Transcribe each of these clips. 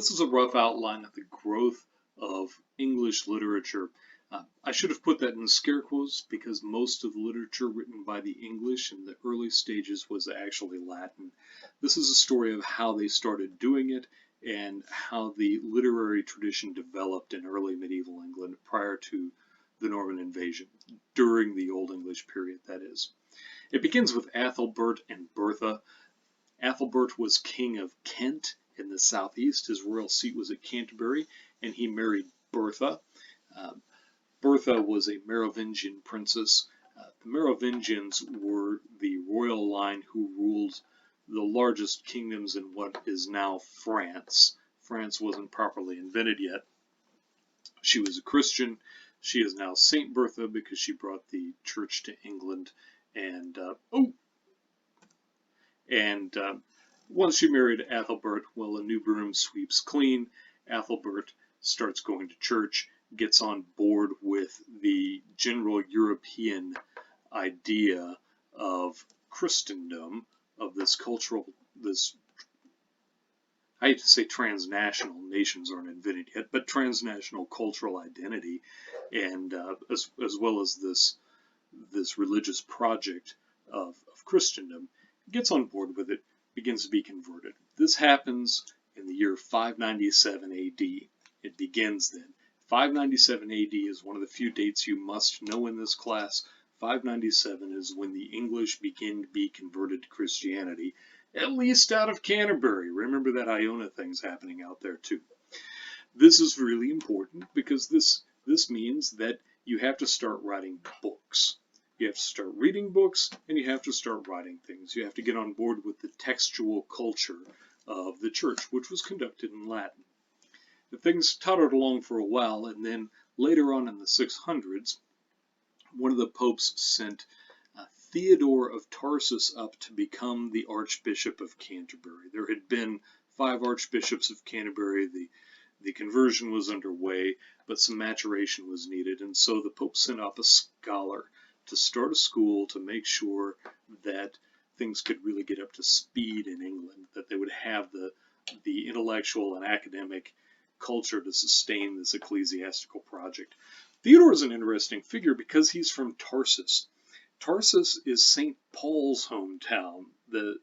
This is a rough outline of the growth of English literature. I should have put that in scare quotes because most of the literature written by the English in the early stages was actually Latin. This is a story of how they started doing it and how the literary tradition developed in early medieval England prior to the Norman invasion, during the Old English period, that is. It begins with Athelbert and Bertha. Athelbert was king of Kent in the southeast. His royal seat was at Canterbury, and he married Bertha. Uh, Bertha was a Merovingian princess. The Merovingians were the royal line who ruled the largest kingdoms in what is now France. France wasn't properly invented yet. She was a Christian. She is now Saint Bertha because she brought the church to England. And once she married Athelbert, well, a new broom sweeps clean. Athelbert starts going to church, gets on board with the general European idea of Christendom, of this cultural, I hate to say transnational, nations aren't invented yet, but transnational cultural identity, and as well as this religious project of Christendom, gets on board with it, begins to be converted. This happens in the year 597 AD. It begins then. 597 AD is one of the few dates you must know in this class. 597 is when the English begin to be converted to Christianity, at least out of Canterbury. Remember that Iona thing's happening out there too. This is really important because this means that you have to start writing books. You have to start reading books, and you have to start writing things. You have to get on board with the textual culture of the church, which was conducted in Latin. The things tottered along for a while, and then later on in the 600s, one of the popes sent Theodore of Tarsus up to become the Archbishop of Canterbury. There had been 5 archbishops of Canterbury. The conversion was underway, but some maturation was needed, and so the pope sent up a scholar to start a school to make sure that things could really get up to speed in England, that they would have the intellectual and academic culture to sustain this ecclesiastical project. Theodore is an interesting figure because he's from Tarsus. Tarsus is St. Paul's hometown. The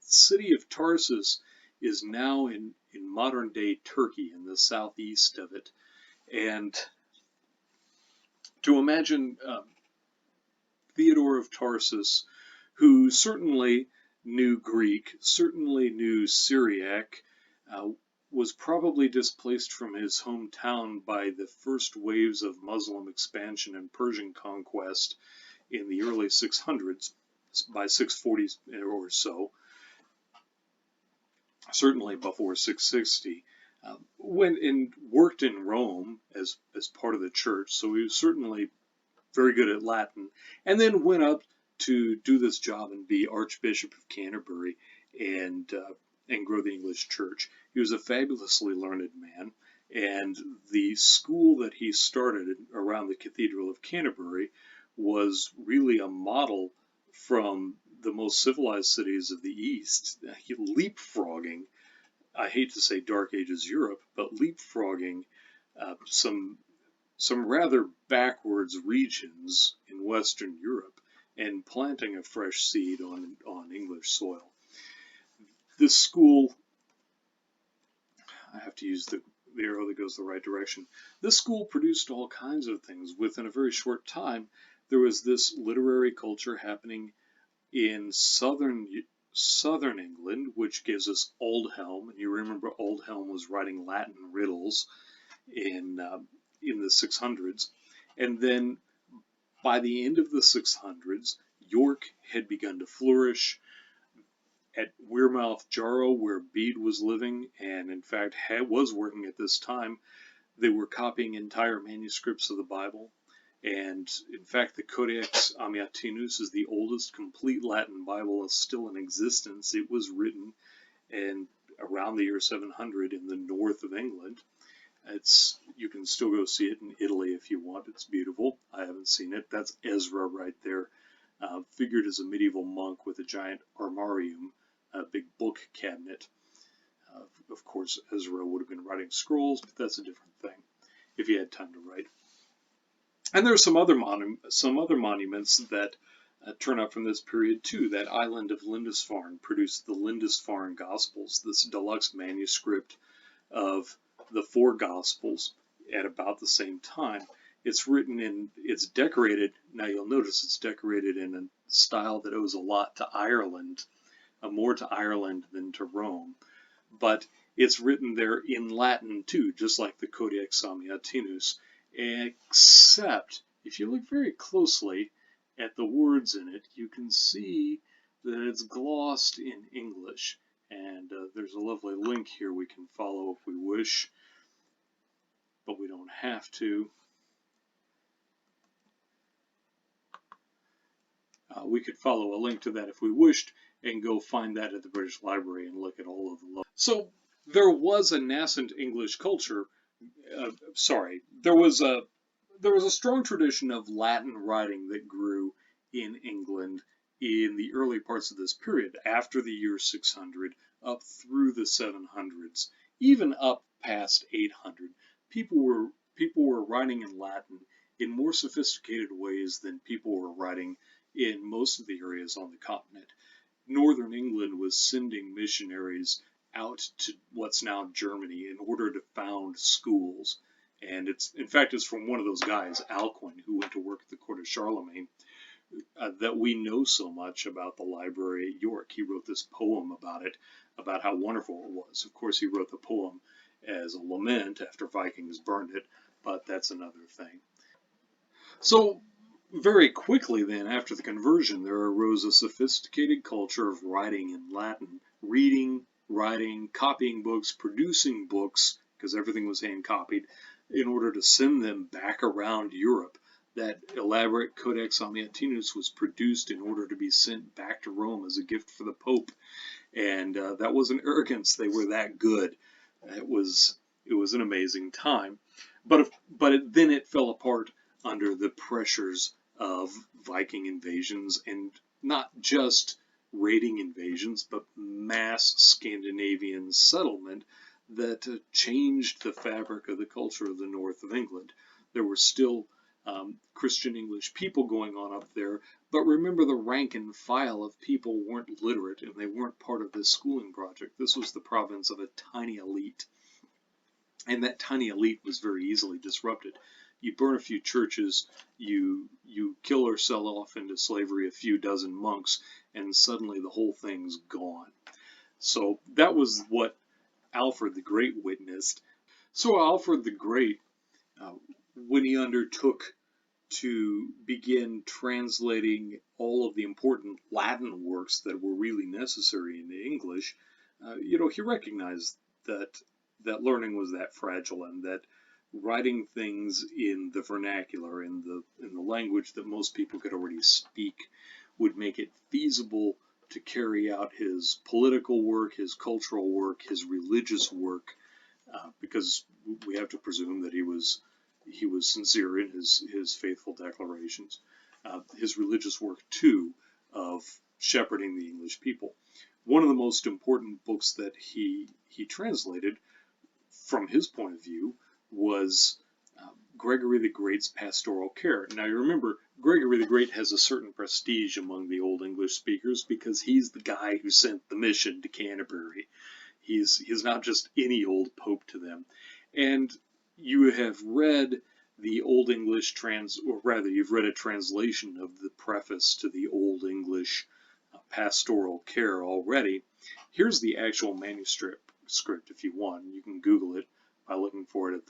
city of Tarsus is now in modern-day Turkey, in the southeast of it. And to imagine Theodore of Tarsus, who certainly knew Greek, certainly knew Syriac, was probably displaced from his hometown by the first waves of Muslim expansion and Persian conquest in the early 600s, by 640 or so, certainly before 660, went and worked in Rome as part of the church, so he was certainly very good at Latin, and then went up to do this job and be Archbishop of Canterbury and grow the English church. He was a fabulously learned man, and the school that he started around the Cathedral of Canterbury was really a model from the most civilized cities of the East. Leapfrogging, I hate to say Dark Ages Europe, but leapfrogging some rather backwards regions in Western Europe and planting a fresh seed on English soil. This school, I have to use the arrow that goes the right direction. This school produced all kinds of things. Within a very short time, there was this literary culture happening in southern England, which gives us Oldhelm. And you remember Oldhelm was writing Latin riddles in the 600s. And then by the end of the 600s, York had begun to flourish. At Wearmouth Jarrow, where Bede was living, and in fact was working at this time, they were copying entire manuscripts of the Bible. And in fact, the Codex Amiatinus is the oldest complete Latin Bible still in existence. It was written around the year 700 in the north of England. You can still go see it in Italy if you want. It's beautiful. I haven't seen it. That's Ezra right there, figured as a medieval monk with a giant armarium, a big book cabinet. Of course, Ezra would have been writing scrolls, but that's a different thing if he had time to write. And there are some other monuments that turn up from this period too. That island of Lindisfarne produced the Lindisfarne Gospels, this deluxe manuscript of the four Gospels at about the same time. It's decorated. Now you'll notice it's decorated in a style that owes a lot to Ireland, more to Ireland than to Rome. But it's written there in Latin too, just like the Codex Amiatinus, except if you look very closely at the words in it, you can see that it's glossed in English. And there's a lovely link here we can follow if we wish, but we don't have to. We could follow a link to that if we wished and go find that at the British Library and look at all of the. So there was a nascent English culture. There was a strong tradition of Latin writing that grew in England in the early parts of this period, after the year 600, up through the 700s, even up past 800. People were writing in Latin in more sophisticated ways than people were writing in most of the areas on the continent. Northern England was sending missionaries out to what's now Germany in order to found schools. And in fact, it's from one of those guys, Alcuin, who went to work at the court of Charlemagne, that we know so much about the library at York. He wrote this poem about it, about how wonderful it was. Of course, he wrote the poem as a lament after Vikings burned it, but that's another thing. So very quickly then, after the conversion, there arose a sophisticated culture of writing in Latin, reading, writing, copying books, producing books, because everything was hand copied, in order to send them back around Europe. That elaborate Codex Amiatinus was produced in order to be sent back to Rome as a gift for the Pope. And that wasn't arrogance. They were that good. It was an amazing time. But then it fell apart under the pressures of Viking invasions, and not just raiding invasions, but mass Scandinavian settlement that changed the fabric of the culture of the north of England. There were still Christian English people going on up there, but remember, the rank and file of people weren't literate, and they weren't part of this schooling project. This was the province of a tiny elite, and that tiny elite was very easily disrupted. You burn a few churches, you kill or sell off into slavery a few dozen monks, and suddenly the whole thing's gone. So that was what Alfred the Great witnessed. So Alfred the Great, when he undertook to begin translating all of the important Latin works that were really necessary into English, he recognized that learning was that fragile, and that writing things in the vernacular, in the language that most people could already speak, would make it feasible to carry out his political work, his cultural work, his religious work, because we have to presume that he was sincere in his faithful declarations. His religious work too, of shepherding the English people. One of the most important books that he translated, from his point of view, was Gregory the Great's Pastoral Care. Now you remember, Gregory the Great has a certain prestige among the Old English speakers because he's the guy who sent the mission to Canterbury. He's not just any old pope to them. And you have read the Old English you've read a translation of the preface to the Old English Pastoral Care already. Here's the actual manuscript if you want. You can Google it by looking for it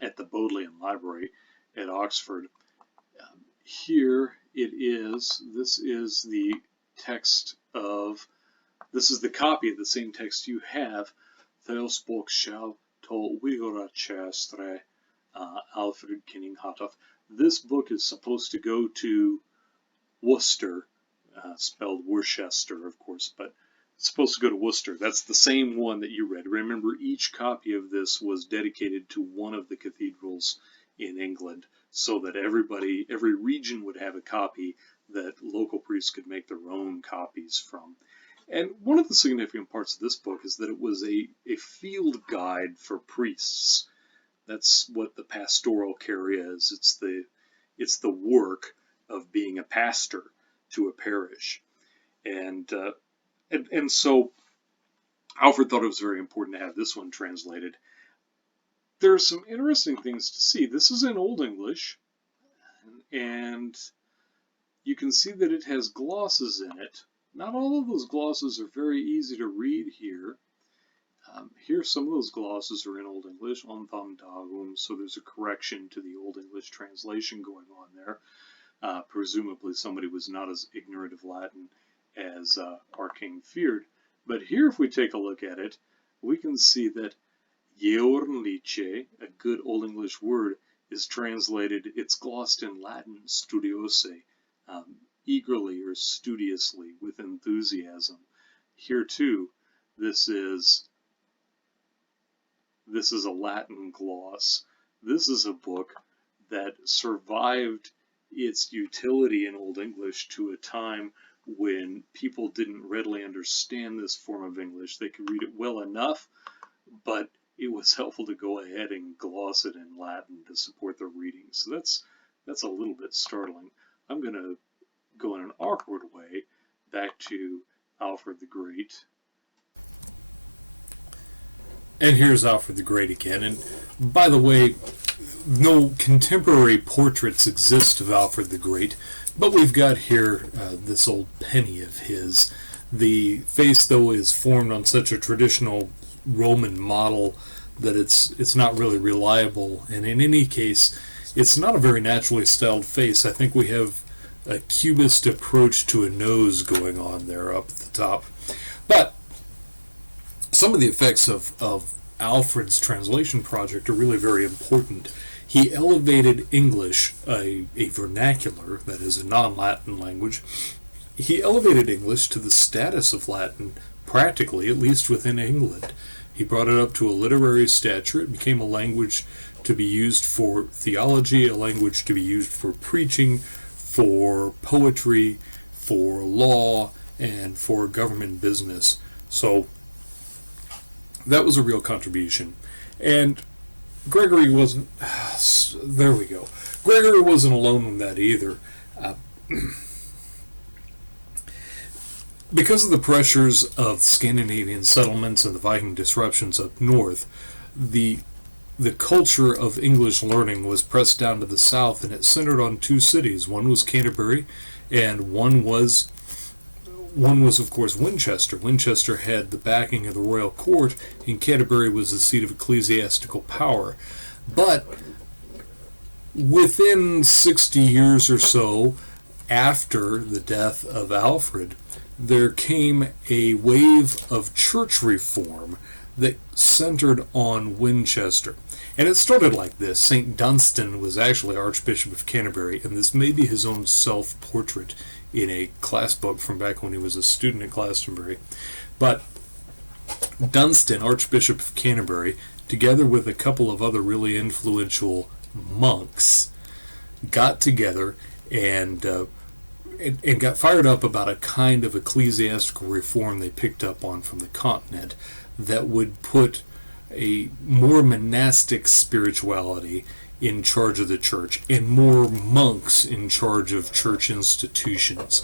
at the Bodleian Library at Oxford. Here it is. This is the copy of the same text you have. Theosbok shall to Wigora Chastre, Alfred Kinning Hatoff. This book is supposed to go to Worcester, spelled Worcester, of course, but it's supposed to go to Worcester. That's the same one that you read. Remember, each copy of this was dedicated to one of the cathedrals in England, so that every region would have a copy that local priests could make their own copies from. And one of the significant parts of this book is that it was a field guide for priests. That's what the pastoral care is. It's the work of being a pastor to a parish. And so Alfred thought it was very important to have this one translated. There are some interesting things to see. This is in Old English, and you can see that it has glosses in it. Not all of those glosses are very easy to read here. Here, some of those glosses are in Old English, on tham dagum, so there's a correction to the Old English translation going on there. Presumably somebody was not as ignorant of Latin as our king feared. But here, if we take a look at it, we can see that Jeornliche, a good Old English word, is translated, it's glossed in Latin, studiose, eagerly or studiously, with enthusiasm. Here too, this is a Latin gloss. This is a book that survived its utility in Old English to a time when people didn't readily understand this form of English. They could read it well enough, but it was helpful to go ahead and gloss it in Latin to support the reading. So that's a little bit startling. I'm going to go in an awkward way back to Alfred the Great. And here's Alfred the Great again. And by the way, no contemporary portraits exist of Alfred the Great, but we've got here this old penny of his. The face, though, is formed on such a traditional Roman model that it's not really reliable, and in any case, it's not a very naturally styled face. I think we have a cubist approach to a nose going on there up at the top. But some of the effects of Alfred's translation project are really very important. He elevated English, a vernacular, that is a non-Latin language, he elevated English to the status of Latin, practically, at least within England. He brought it up to a literary stature. It became a language to be used for theology, a language to be used for preaching, for poetry, for law, and for government business. So that was a real contribution. And Gregory wasn't... There we go. Gregory wasn't alone in that either. Because of the pressures of Scandinavian settlements and the Viking disruptions up north, the culture of English learning was pressed down to the south, and it centered on two cities. One was Canterbury, and one was, of course, Winchester. Winchester had the backing of the royal court, and Canterbury was the seat of ecclesiastical power. But within 60 years or so after the death of Alfred, there came a wave of church reform that centered on Winchester. And it started like this. St. Dunstan was actually Archbishop of Canterbury, and this may be his own self-portrait in a class book from back when he was a student at Glastonbury. But Dunstan, Archbishop of Canterbury, together with a couple of other really influential monks, got together and got fired up about a kind of ecclesiastical reform they picked up on from the continent that would put a more monastic spirituality in charge of the church and more monks in charge of church institutions.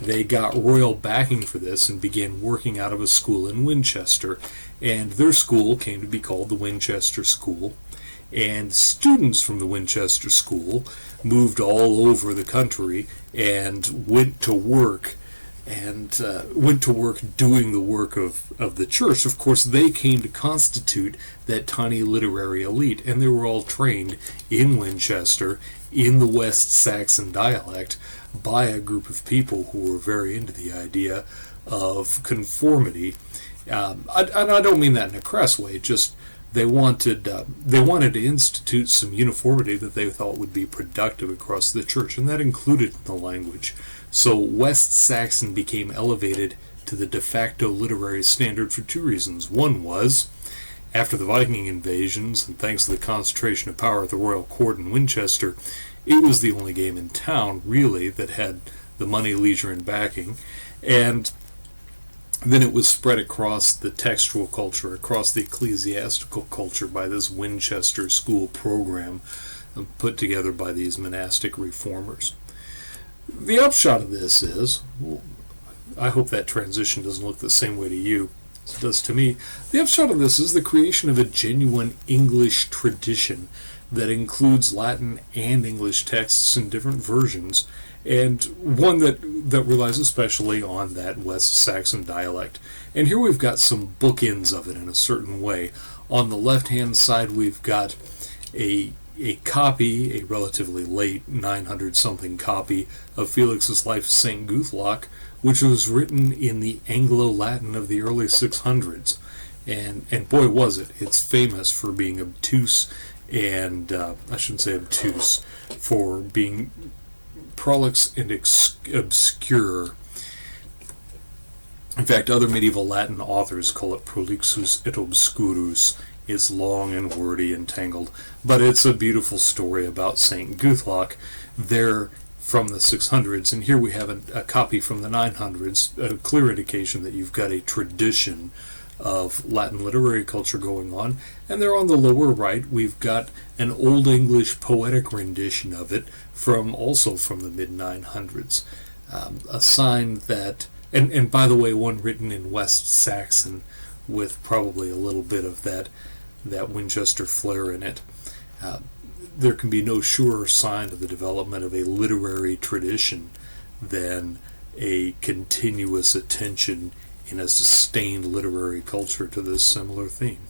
They got royal backing for this and began working out of a school in Winchester, and their school came to be called the Winchester School. And students from the Winchester School moved all over the country and went to work doing the work of the church. Of course, they came to constitute that tiny literary elite, and they were all trained in Winchester in the West Saxon dialect by a group of people who were very into the idea of conformity. I don't mean that in a crass way, just they wanted to institute some uniformity that they thought would be productive across the church, and that included the language. So West Saxon became elevated to the de facto literary standard for two reasons. One was, after the Viking invasions, and thanks to the concentration of power at the royal court in Winchester, it was the only game in town, really, that had the money, leisure, and backing. And Then it was spread across the textual culture, across the ecclesiastical culture by this Winchester school program put together by these monastic reformers. The upshot of this is, I hope that transition doesn't look the same way to you as it does to me. The upshot of this is the creation of a genuine English tradition that includes Latin and English texts in different versions, and one that relies especially on that West Saxon dialect. And here we've got some bookends of it in a certain way. On the left-hand side, we've got a copy, a relatively late 900-something copy of Felix's Life of St. Guthlac, which was written in the Anglo-Latin of the early 600s. And boy, was it. It's famous for being obtuse, and I shouldn't say obtuse, for being prolix and obscure. In fact, other medieval Latin authors call it prolixus et obscurus. It's long and wordy and tangled, but it's a beautiful story about St. Guthlac there from the 600s, and here we have a copy from the 900s, a clear indication that you've got a tradition of Latin literary culture going on. And there on the lower right, we've got an Old English poetic rendition of it also from the mid-900s. A sign that, and by the way, one written in West Saxon with probably a little bit of that Winchester flair in it. There can be no surer sign of the development of a literary tradition than a continuous attention in a sustained literary culture to this similar theme.